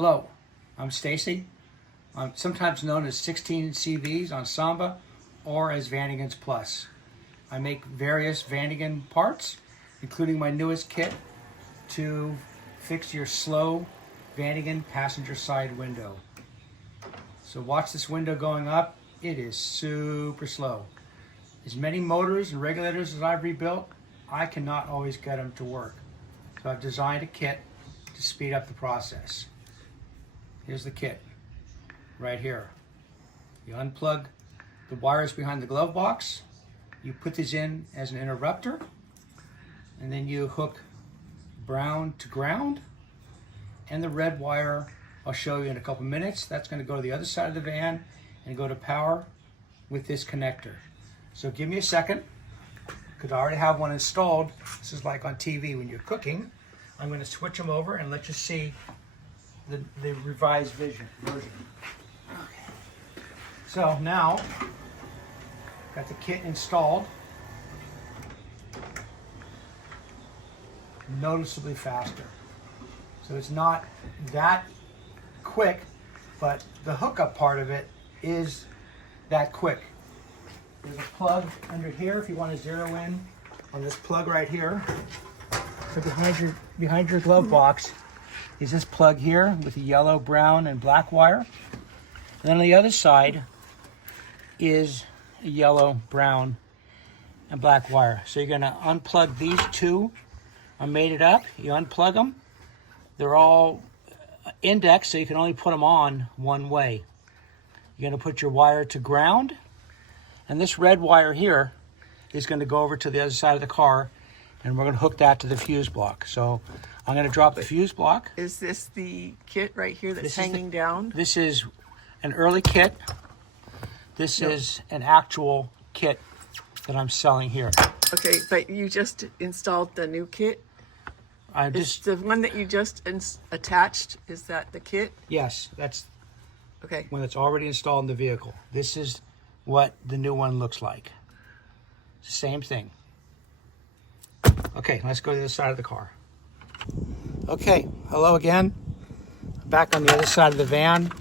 Hello, I'm Stacy. I'm sometimes known as 16 CVs on Samba or as Vanagons Plus. I make various Vanagon parts, including my newest kit to fix your slow Vanagon passenger side window. So watch this window going up. It is super slow. As many motors and regulators as I've rebuilt, I cannot always get them to work. So I've designed a kit to speed up the process. Here's the kit, right here. You unplug the wires behind the glove box, you put these in as an interrupter, and then you hook brown to ground, and the red wire I'll show you in a couple minutes. That's going to go to the other side of the van and go to power with this connector. So give me a second, because I already have one installed. This is like on TV when you're cooking. I'm going to switch them over and let you see the revised version. Okay. So now, got the kit installed. Noticeably faster. So it's not that quick, but the hookup part of it is that quick. There's a plug under here if you want to zero in on this plug right here. So behind your glove box is this plug here with the yellow, brown, and black wire. And then on the other side is a yellow, brown, and black wire. So you're going to unplug these two. I made it up. You unplug them. They're all indexed, so you can only put them on one way. You're going to put your wire to ground. And this red wire here is going to go over to the other side of the car, and we're going to hook that to the fuse block. So I'm going to drop the fuse block. Is this the kit right here that's hanging down? This is an early kit. This is an actual kit that I'm selling here. Okay, but you just installed the new kit? Is the one that you just attached, is that the kit? Yes, that's okay. One that's already installed in the vehicle. This is what the new one looks like. Same thing. Okay, let's go to the other side of the car. Okay, hello again. Back on the other side of the van.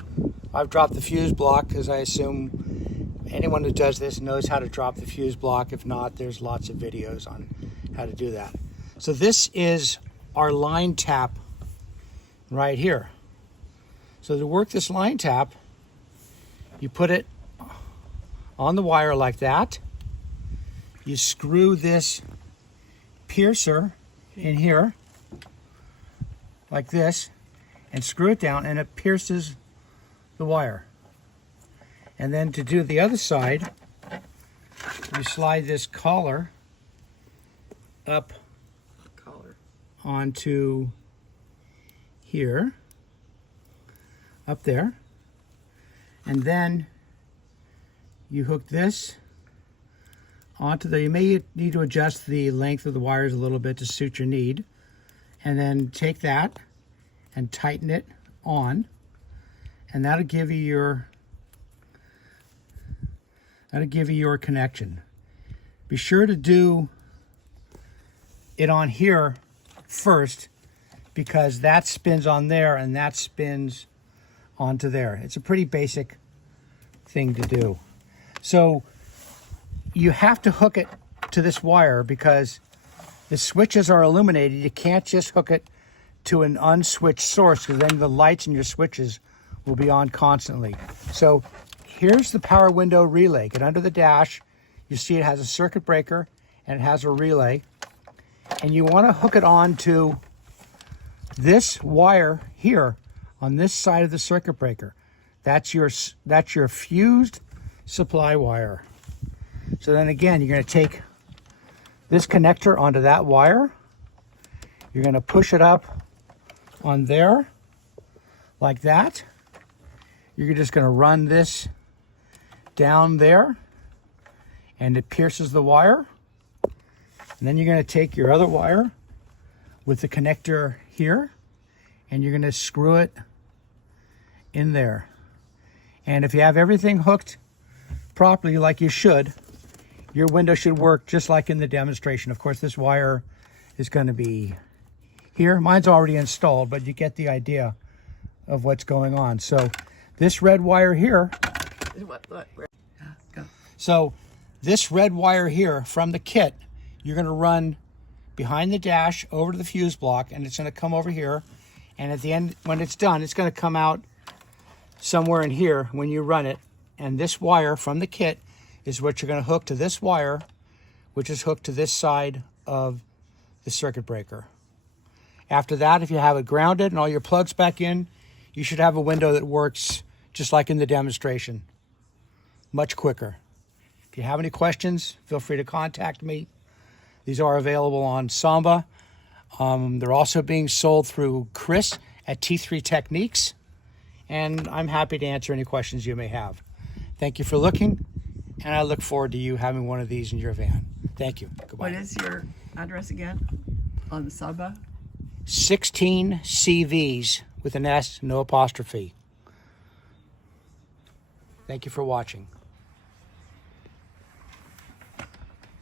I've dropped the fuse block because I assume anyone who does this knows how to drop the fuse block. If not, there's lots of videos on how to do that. So this is our line tap right here. So to work this line tap, you put it on the wire like that. You screw this piercer in here like this and screw it down, and it pierces the wire. And then to do the other side, you slide this collar up onto here, up there, and then you hook this onto the, you may need to adjust the length of the wires a little bit to suit your need, and then take that and tighten it on, and that'll give you your connection. Be sure to do it on here first, because that spins on there and that spins onto there. It's a pretty basic thing to do. So you have to hook it to this wire because the switches are illuminated. You can't just hook it to an unswitched source, because then the lights in your switches will be on constantly. So here's the power window relay. Get under the dash. You see it has a circuit breaker and it has a relay. And you want to hook it on to this wire here on this side of the circuit breaker. That's your fused supply wire. So then again, you're going to take this connector onto that wire. You're going to push it up on there like that. You're just going to run this down there, and it pierces the wire. And then you're going to take your other wire with the connector here, and you're going to screw it in there. And if you have everything hooked properly like you should, your window should work just like in the demonstration. Of course, this wire is going to be here. Mine's already installed, but you get the idea of what's going on. So this red wire here, so this red wire here from the kit, you're going to run behind the dash over to the fuse block, and it's going to come over here. And at the end, when it's done, it's going to come out somewhere in here when you run it. And this wire from the kit is what you're going to hook to this wire, which is hooked to this side of the circuit breaker. After that, if you have it grounded and all your plugs back in, you should have a window that works just like in the demonstration. Much quicker. If you have any questions, feel free to contact me. These are available on Samba. They're also being sold through Chris at T3 Techniques, and I'm happy to answer any questions you may have. Thank you for looking, and I look forward to you having one of these in your van. Thank you. Goodbye. What is your address again on the Samba? 16 CVs with an S, no apostrophe. Thank you for watching.